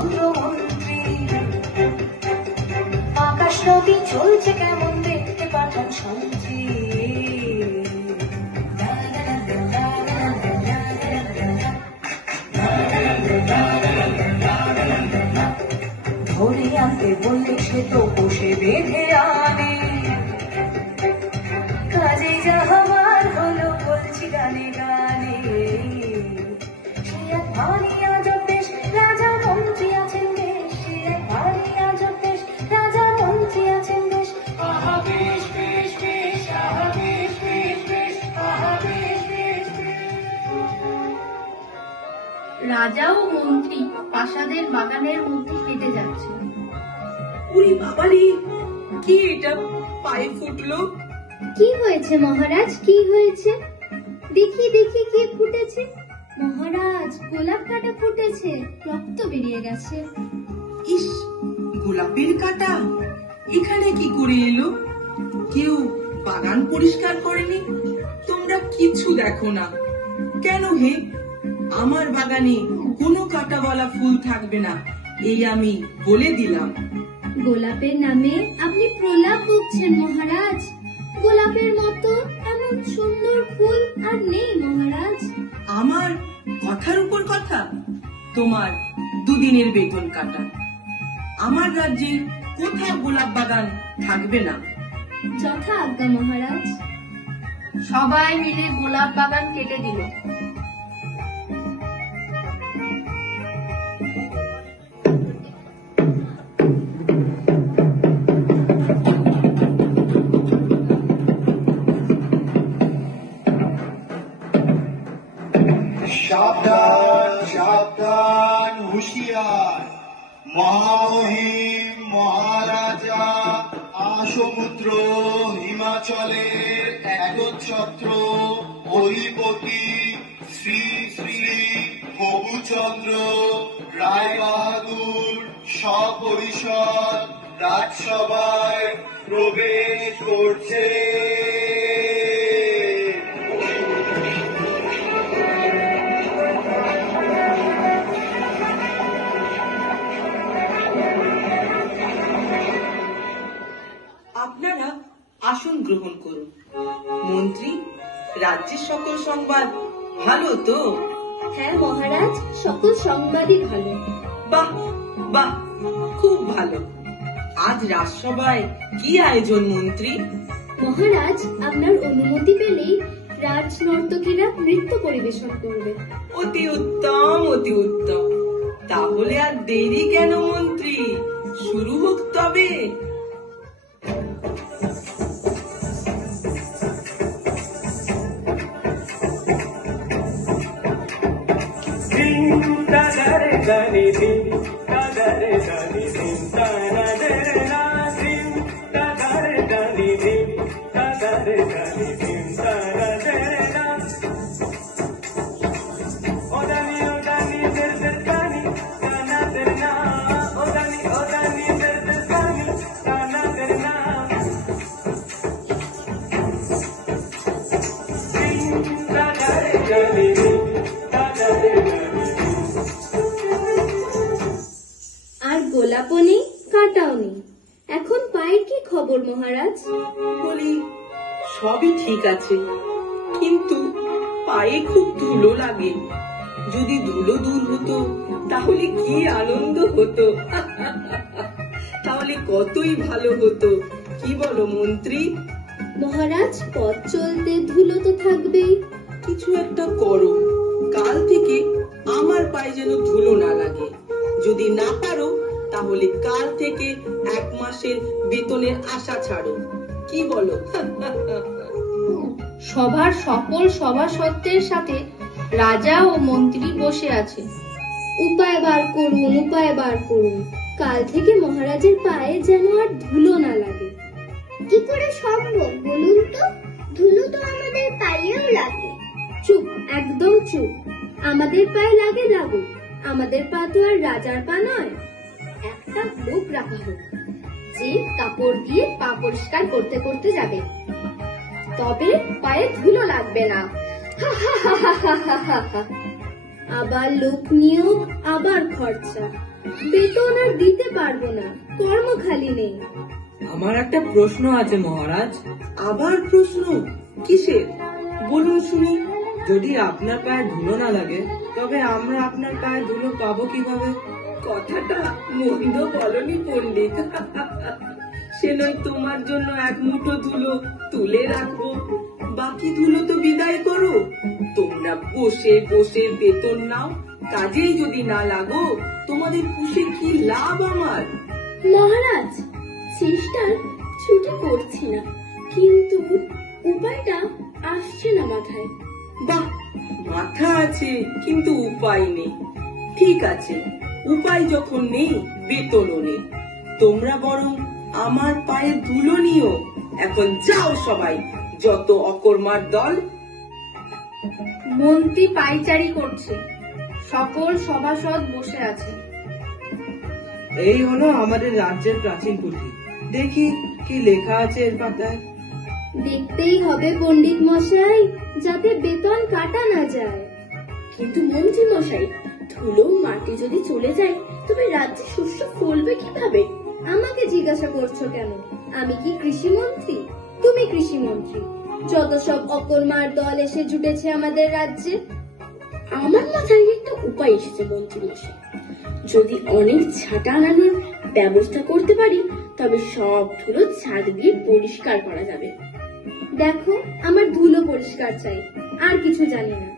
চন্দ্রমন্ত্রী। আকাশ নদী চলছে কেমন দেখতে পাঠান শান্তি। ধরে আনতে বললে সে তো বসে বেঁধে আনে। কাজে যাহাবার হলো বলছি গানে গানে। সে এক ভারী আজব দেশ, রাজা মন্ত্রী আছেন বেশ। সে এক ভারী আজব দেশ, রাজা মন্ত্রী আছেন বেশ। আহা বেশ বেশ বেশ, আহা বেশ বেশ বেশ, আহা বেশ বেশ বেশ। রাজা ও মন্ত্রী প্রাসাদের বাগানের মধ্যে হেঁটে যাচ্ছে। ওরে বাবারে, কি এটা পায়ে ফুটলো? কি হয়েছে মহারাজ, কি হয়েছে? দেখি দেখি কি ফুটেছে। মহারাজ, গোলাপ কাঁটা ফুটেছে, রক্ত বেরিয়ে গেছে। ইস, গোলাপের কাঁটা এখানে কি করে এলো? কেউ বাগান পরিষ্কার করেনি? তোমরা কিছু দেখো না কেন হে? আমার বাগানে কোনো কাঁটাওয়ালা ফুল থাকবে না, এই আমি বলে দিলাম। গোলাপের নামে আপনি প্রলাপ বকছেন মহারাজ। গোলাপের মতো এমন সুন্দর ফুল আর নেই মহারাজ। আমার কথার উপর কথা? তোমার দুদিনের বেতন কাটা। আমার রাজ্যে কোথাও গোলাপ বাগান থাকবে না। যথা আজ্ঞা মহারাজ। সবাই মিলে গোলাপ বাগান কেটে দিল। সাবধান সাবধান, হুঁশিয়ার! মহামহিম মহারাজা আসমুদ্র হিমাচলের একচ্ছত্র অধিপতি শ্রী শ্রী কবুচন্দ্র রায় বাহাদুর সপরিষদ রাজসভায় প্রবেশ করছে। আপনারা আসন গ্রহণ করুন। মন্ত্রী, রাজ্যের সকল সংবাদ ভালো তো? হ্যাঁ মহারাজ, সকল সংবাদই ভালো। বাহ বাহ, খুব ভালো। আজ রাজসভায় কি আয়োজন মন্ত্রী? মহারাজ, আপনার অনুমতি পেলেই রাজ নর্তকীরা নৃত্য পরিবেশন করবে। অতি উত্তম, অতি উত্তম। তাহলে আর দেরি কেন মন্ত্রী, শুরু হোক তবে। আর গোলাপও নেই, কাঁটাও নেই। এখন পায়ের কি খবর মহারাজ? বলি, সবই ঠিক আছে, কিন্তু পায়ে খুব ধুলো লাগে। যদি ধুলো দূর হতো তাহলে কি আনন্দ হতো। তাহলে কতই ভালো হতো, কি বলো মন্ত্রী? মহারাজ, পথ চলতে ধুলো তো থাকবেই। কিছু একটা করো, কাল থেকে আমার পায়ে যেন ধুলো না লাগে। যদি না পারো তাহলে কাল থেকে 1 মাসের বেতনের আশা ছাড়ো, কি বলো? সভার সকল সভাসদের সাথে রাজা ও মন্ত্রী বসে আছে। উপায় বার করুন, উপায় বার করুন। কাল থেকে মহারাজের পায়ে যেন আর ধুলো না লাগে। কি করে সম্ভব বলুন তো? ধুলো তো আমাদের পায়েও লাগে। চুপ, একদম চুপ। আমাদের পায়ে লাগে লাগুক, আমাদের পা তো আর রাজার পা নয়। একটা লোক রাখা হোক, যে কাপড় দিয়ে পা পরিষ্কার করতে করতে যাবে, তবে পায়ে ধুলো লাগবে না। আবার লোক নিয়োগ, আবার খরচা। বেতন আর দিতে পারবো না, কর্ম খালি নেই। আমার একটা প্রশ্ন আছে মহারাজ। আবার প্রশ্ন? কিসের? বলুন শুনি। যদি আপনার পায়ে ধুলো না লাগে তবে আমরা আপনার পায়ে ধুলো পাবো কিভাবে? কথাটা মন্দ বলনি পণ্ডিত। সে নয় তোমার জন্য এক মুঠো ধুলো তুলে রাখবো, বাকি ধুলো তো বিদায় করো। তোমরা বসে বসে বেতন নাও, কাজেই যদি না লাগো তোমাদের পুষে কি লাভ আমার? মহারাজ, চেষ্টার ছুটি করছি না, কিন্তু উপায়টা আসছে না মাথায়। বাহ, মাথা আছে কিন্তু উপায় নেই। ঠিক আছে, উপায় যখন নেই বেতনও নেই, তোমরা বরং আমার পায়ে ধুলো নিও। এখন যাও সবাই, যত অকর্মার দল। মন্ত্রী পাইচারি করছে, সকল সভাসদ বসে আছে। এই হলো আমাদের রাজ্যের প্রাচীন পুঁথি। দেখি কি লেখা আছে এর পাতায়। দেখতেই হবে পণ্ডিত মশাই, যাতে বেতন কাটা না যায়। কিন্তু মন্ত্রী মশাই, ধুলো মাটি যদি চলে যায় তবে রাজ্যে শস্য ফলবে কিভাবে? আমাকে জিজ্ঞাসা করছো কেন? আমি কি কৃষি মন্ত্রী? তুমি কৃষি মন্ত্রী। যত সব অকর্মার দল এসে জুটেছে আমাদের রাজ্যে। আমার মাথায় একটা উপায় এসেছে মন্ত্রী মশাই। যদি অনেক ছাটা আনানোর ব্যবস্থা করতে পারি তবে সব ধুলো ছাদ দিয়ে পরিষ্কার করা যাবে। দেখো, আমার ধুলো পরিষ্কার চাই, আর কিছু জানি না।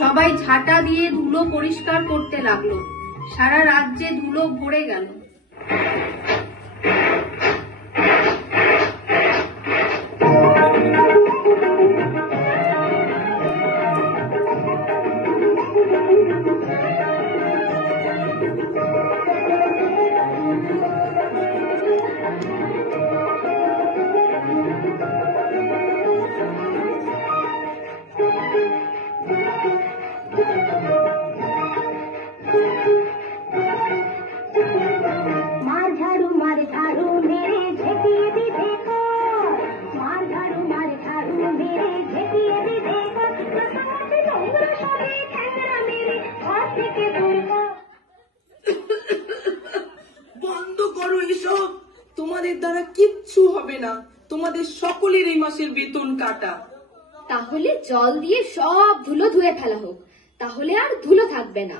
সবাই ঝাঁটা দিয়ে ধুলো পরিষ্কার করতে লাগলো। সারা রাজ্যে ধুলো ভরে গেল। বন্ধ করো এসব, তোমাদের দ্বারা কিচ্ছু হবে না। তোমাদের সকলের এই মাসের বেতন কাটা। তাহলে জল দিয়ে সব ধুলো ধুয়ে ফেলা হোক, তাহলে আর ধুলো থাকবে না।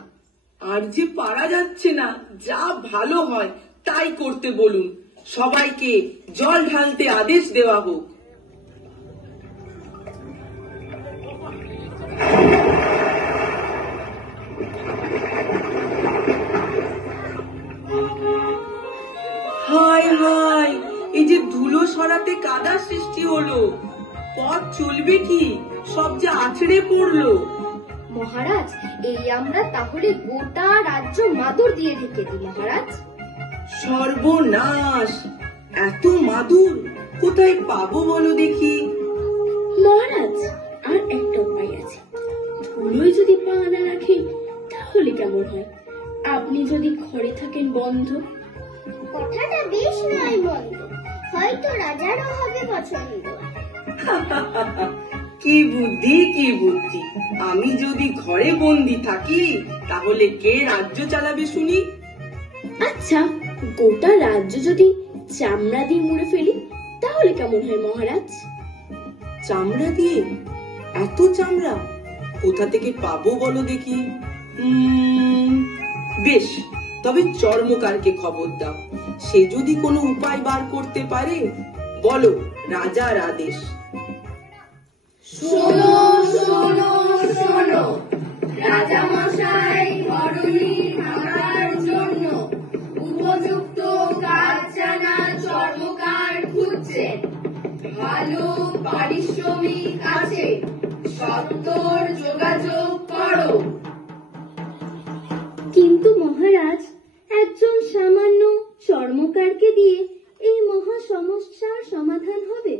আর যে পারা যাচ্ছে না, যা ভালো হয় তাই করতে বলুন। সবাইকে জল ঢালতে আদেশ দেওয়া হোক। হায় হায়, এই যে ধুলো সরাতে কাদা সৃষ্টি হলো, পথ চলবে কি? সব যে আছড়ে পড়লো। মহারাজ, এই আমরা তাহলে গোটা রাজ্য মাদুর দিয়ে ঢেকে দিই মহারাজ। সর্বনাশ! এত মাদুর কোথায় পাবো বলো দেখি? মহারাজ, আর একটা উপায় আছে। ধুলোয় যদি পা না রাখেন তাহলে কেমন হয়? আপনি যদি ঘরে থাকেন বন্ধ। কথাটা বেশ নয় মন্দ, হয়তো রাজারও হবে পছন্দ। কি বুদ্ধি, কি বুদ্ধি! আমি যদি ঘরে বন্দি থাকি তাহলে কে রাজ্য চালাবে শুনি? আচ্ছা, গোটা রাজ্য যদি চামড়া দিয়ে মুড়ে ফেলি তাহলে কেমন হয় মহারাজ? চামড়া দিয়ে? এত চামড়া কোথা থেকে পাবো বলো দেখি? বেশ, তবে চর্মকারকে খবর দাও। সে যদি কোনো উপায় বার করতে পারে, বলো রাজার আদেশ। শোনো শোনো শোনো, রাজা মশাই ধরনী ভাঙার জন্য উপযুক্ত কাজ জানা চর্মকার খুঁজছেন। ভালো পারিশ্রমিক আছে, সত্বর যোগাযোগ করো। কিন্তু মহারাজ, একজন সামান্য চর্মকারকে দিয়ে এই মহা সমস্যার সমাধান হবে?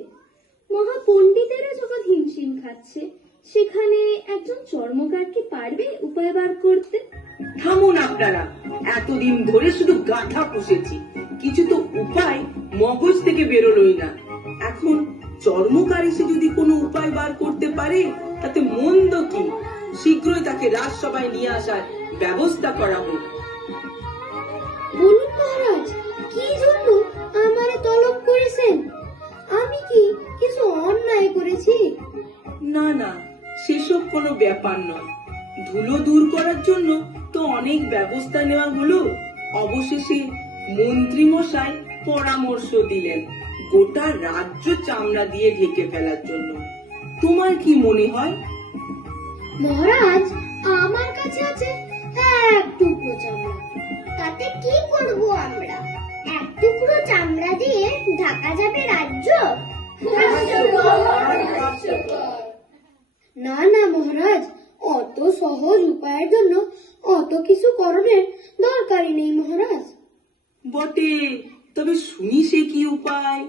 মহাপণ্ডিতেরা যখন হিমশিম খাচ্ছে, সেখানে একজন চর্মকার কি পারবে উপায় বার করতে? থামুন আপনারা, এতদিন ধরে শুধু গাধা পুষেছি, কিছু তো উপায় মগজ থেকে বেরোলোই না। এখন চর্মকার এসে যদি কোনো উপায় বার করতে পারে তাতে মন্দ কি? শীঘ্রই তাকে রাজসভায় নিয়ে আসার ব্যবস্থা করা হোক। বলুন মহারাজ, কি জন্য আমারে তলব করেছেন? আমি কি কিছু অন্যায় করেছি? না না, সেসব কোনো ব্যাপার নয়। ধুলো দূর করার জন্য তো অনেক ব্যবস্থা নেওয়া হলো। অবশেষে মন্ত্রী মশাই পরামর্শ দিলেন গোটা রাজ্য চামড়া দিয়ে ঢেকে ফেলার জন্য। তোমার কি মনে হয়? মহারাজ, আমার কাছে আছে এক টুকরো চামড়া। তাতে কি করব আমরা? এক টুকরো চামড়া দিয়ে ঢাকা যাবে রাজ্য? না না মহারাজ, অত সহজ উপায়ের জন্য অত কিছু করণের দরকারই নেই মহারাজ। বটে, তবে শুনি সে কি উপায়?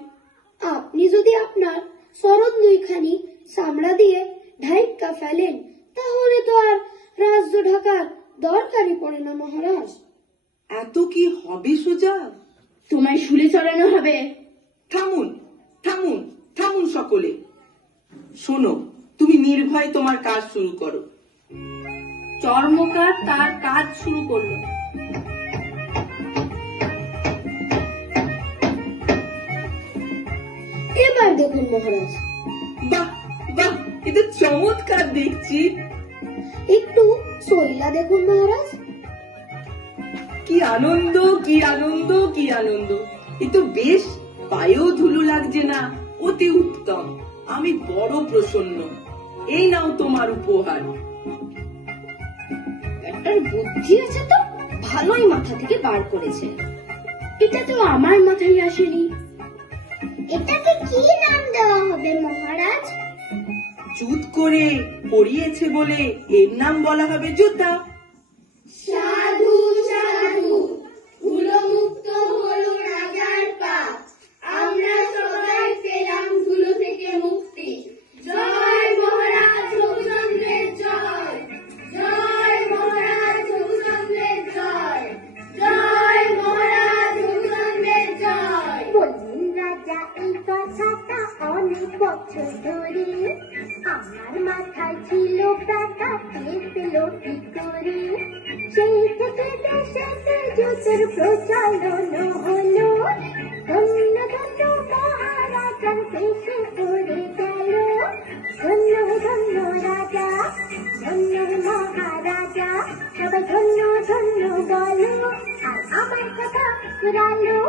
আপনি যদি আপনার শরৎ দুইখানি চামড়া দিয়ে ঢাইকা ফেলেন, তাহলে তো আর রাজ্য ঢাকার দরকারই পড়ে না মহারাজ। এত কি হবে সোজা? তোমায় শুলে চড়ানো হবে। থামুন থামুন থামুন সকলে। শোনো, তুমি নির্ভয় তোমার কাজ শুরু করো। চর্মকার তার কাজ শুরু করলো। এবার দেখুন মহারাজ, বাহ বাহ, এটা চমৎকার দেখছি। একটু শৈলা দেখুন মহারাজ। কি আনন্দ, কি আনন্দ, কি আনন্দ! এ তো বেশ, পায়েও ধুলো লাগছে না। অতি উত্তম, আমি বড় প্রসন্ন। এই নাও তোমার উপহার। একটা বুদ্ধি আছে তো, ভালোই মাথা থেকে বার করেছে। এটা তো আমার মাথায় আসেনি। এটাকে কি নাম দেওয়া হবে মহারাজ? চুত করে পরিয়েছে বলে এর নাম বলা হবে জুতা। সাধু সাধু, ধুলো মুক্ত হলো রাজার পা। আমরা সবাই পেলাম ধুলো থেকে মুক্তি। জয় মহারাজ রঘুচন্দ্রের জয়, জয় মহারাজ রঘুচন্দ্রের জয়, জয় মহারাজ রঘুচন্দ্রের জয়। বলুন রাজা, এই কথাটা অনেক বছর ধরে আমার মাথায় ছিল, ব্যথা পেল কি করে? সেই থেকে দেশেতে জুতোর প্রচলন হলো। ধন্য ধন্য মহারাজার দেশে পড়ে গেল। ধন্য ধন্য রাজা, ধন্য মহারাজা, সবাই ধন্য ধন্য বলো, আর আমার কথা ফুরালো।